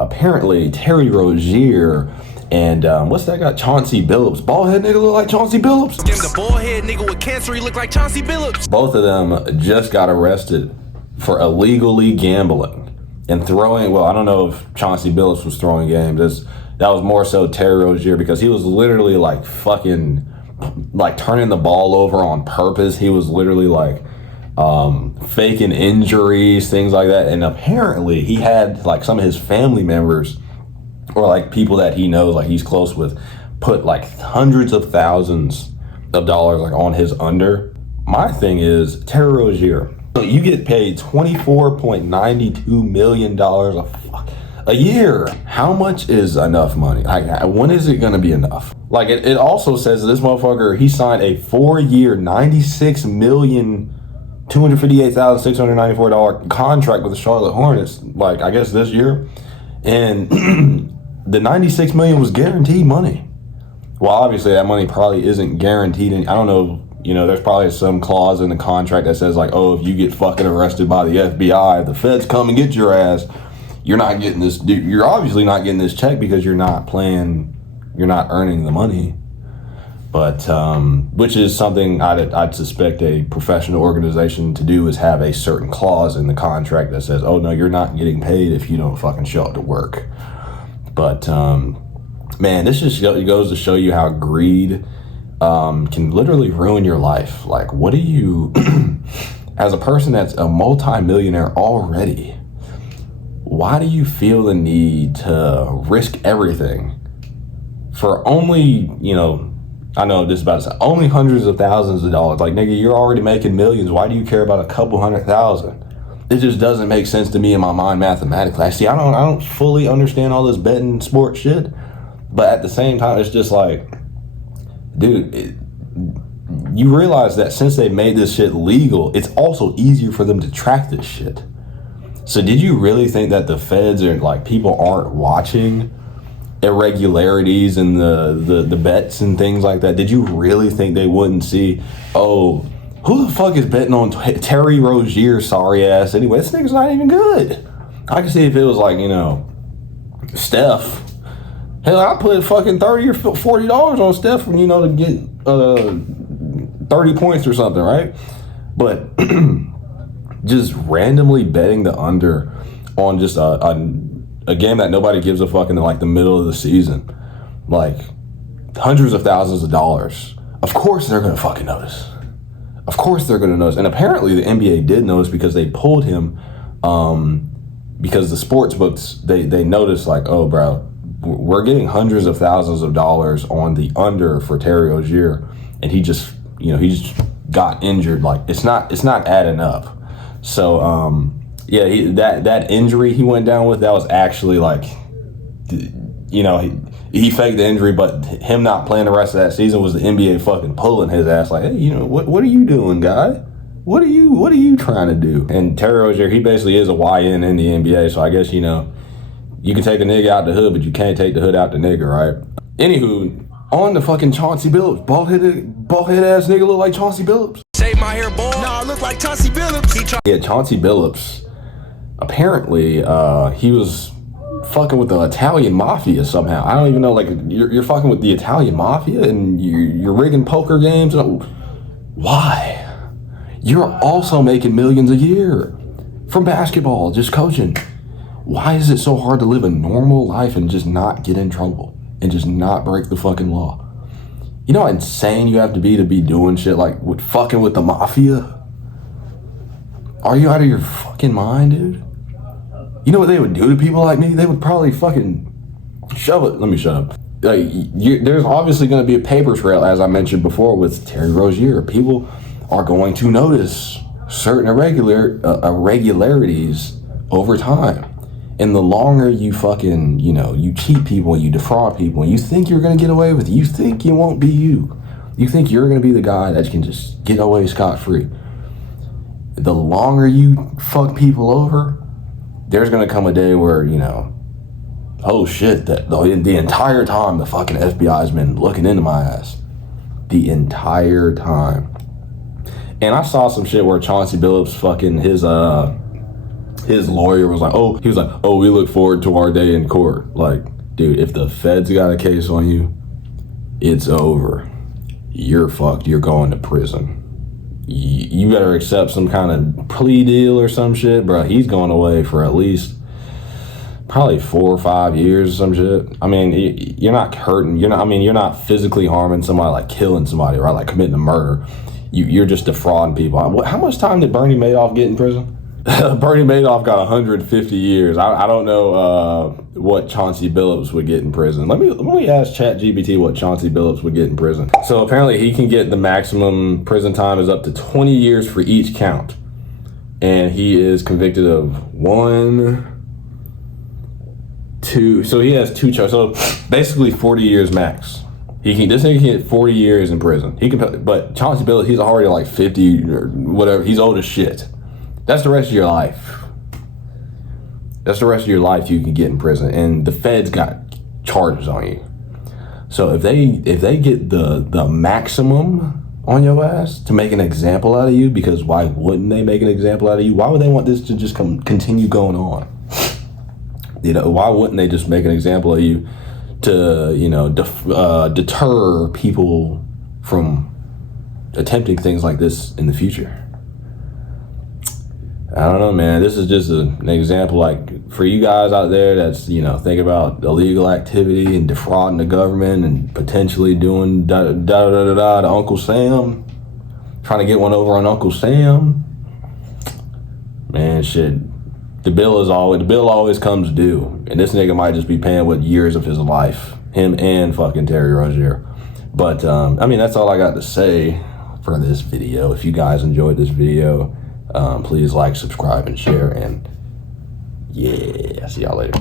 apparently Terry Rozier and what's that guy? Chauncey Billups. Baldhead nigga look like Chauncey Billups. Give him the baldhead nigga with cancer, he look like Chauncey Billups. Both of them just got arrested for illegally gambling and throwing. Well, I don't know if Chauncey Billups was throwing games. That was more so Terry Rozier, because he was literally like fucking like turning the ball over on purpose. He was literally like faking injuries, things like that. And apparently he had like some of his family members or like people that he knows, like he's close with, put like hundreds of thousands of dollars like on his under. My thing is, Terry Rozier, so you get paid $24.92 million a year. How much is enough money? Like, when is it going to be enough? Like, it also says this motherfucker, he signed a 4-year, $96,258,694 contract with the Charlotte Hornets, like, I guess this year. And the $96 million was guaranteed money. Well, obviously that money probably isn't guaranteed. And I don't know, you know, there's probably some clause in the contract that says like, oh, if you get fucking arrested by the FBI, the feds come and get your ass, you're not getting this, you're obviously not getting this check because you're not playing, you're not earning the money. But, which is something I'd suspect a professional organization to do, is have a certain clause in the contract that says, oh no, you're not getting paid if you don't fucking show up to work. But, man, this just goes to show you how greed can literally ruin your life. Like, what do you, as a person that's a multi-millionaire already, why do you feel the need to risk everything for only, you know, I know this is about to say, only hundreds of thousands of dollars? Like, nigga, you're already making millions. Why do you care about a couple $100,000? It just doesn't make sense to me in my mind mathematically. I don't fully understand all this betting sports shit, but at the same time, it's just like, dude, you realize that since they made this shit legal, it's also easier for them to track this shit. So did you really think that the feds or like people aren't watching irregularities in the bets and things like that? Did you really think they wouldn't see, oh, who the fuck is betting on Terry Rozier, sorry ass anyway? This nigga's not even good. I can see if it was like, you know, Steph. Hell, I put fucking $30 or $40 on Steph, you know, to get 30 points or something, right? But just randomly betting the under on just a game that nobody gives a fuck in like the middle of the season, like hundreds of thousands of dollars. Of course they're gonna fucking notice. Of course they're gonna notice. And apparently the NBA did notice, because they pulled him because the sports books, they noticed like, oh bro, we're getting hundreds of thousands of dollars on the under for Terry Rozier, and he just, you know, he just got injured. Like, it's not adding up. So yeah, that injury he went down with, that was actually like, you know, he faked the injury, but him not playing the rest of that season was the NBA fucking pulling his ass like, hey, you know, what are you doing, guy? What are you trying to do? And Terry Rozier, he basically is a YN in the NBA, so I guess, you know, you can take a nigga out the hood, but you can't take the hood out the nigga, right? Anywho, on the fucking Chauncey Billups, bald-head ass nigga look like Chauncey Billups. Shave my hair bald. Nah, I look like Chauncey Billups. Yeah, Chauncey Billups, apparently, he was fucking with the Italian mafia somehow. I don't even know, like, you're fucking with the Italian mafia and you're rigging poker games. Why? You're also making millions a year from basketball, just coaching. Why is it so hard to live a normal life and just not get in trouble and just not break the fucking law? You know how insane you have to be doing shit like fucking with the mafia? Are you out of your fucking mind, dude? You know what they would do to people like me? They would probably fucking shove it. Let me shut up. Like, there's obviously going to be a paper trail, as I mentioned before, with Terry Rozier. People are going to notice certain irregularities over time. And the longer you fucking, you know, you cheat people, you defraud people, and you think you're going to get away with it, you think it won't be you. You think you're going to be the guy that can just get away scot-free. The longer you fuck people over, there's going to come a day where, you know, oh shit, that the entire time the fucking FBI has been looking into my ass. The entire time. And I saw some shit where Chauncey Billups fucking his his lawyer was like, oh, he was like, oh, we look forward to our day in court. Like, dude, if the feds got a case on you, it's over. You're fucked. You're going to prison. You better accept some kind of plea deal or some shit, bro. He's going away for at least probably 4 or 5 years or some shit. I mean, you're not hurting. You're not physically harming somebody, like killing somebody, right? Like committing a murder. You're just defrauding people. How much time did Bernie Madoff get in prison? Bernie Madoff got 150 years. I don't know what Chauncey Billups would get in prison. Let me ask ChatGPT what Chauncey Billups would get in prison. So apparently he can get the maximum prison time is up to 20 years for each count. And he is convicted of 1, 2. So he has 2 charges. So basically 40 years max. This nigga can get 40 years in prison. But Chauncey Billups, he's already like 50 or whatever. He's old as shit. That's the rest of your life. That's the rest of your life you can get in prison, and the feds got charges on you. So if they get the maximum on your ass to make an example out of you, because why wouldn't they make an example out of you? Why would they want this to just continue going on? You know, why wouldn't they just make an example of you to, you know, deter people from attempting things like this in the future? I don't know, man. This is just an example, like, for you guys out there that's, you know, thinking about illegal activity and defrauding the government and potentially doing da-da-da-da-da to Uncle Sam, trying to get one over on Uncle Sam. Man, shit. The bill always comes due. And this nigga might just be paying with years of his life. Him and fucking Terry Rozier. But, I mean, that's all I got to say for this video. If you guys enjoyed this video, please like, subscribe, and share, and yeah, see y'all later.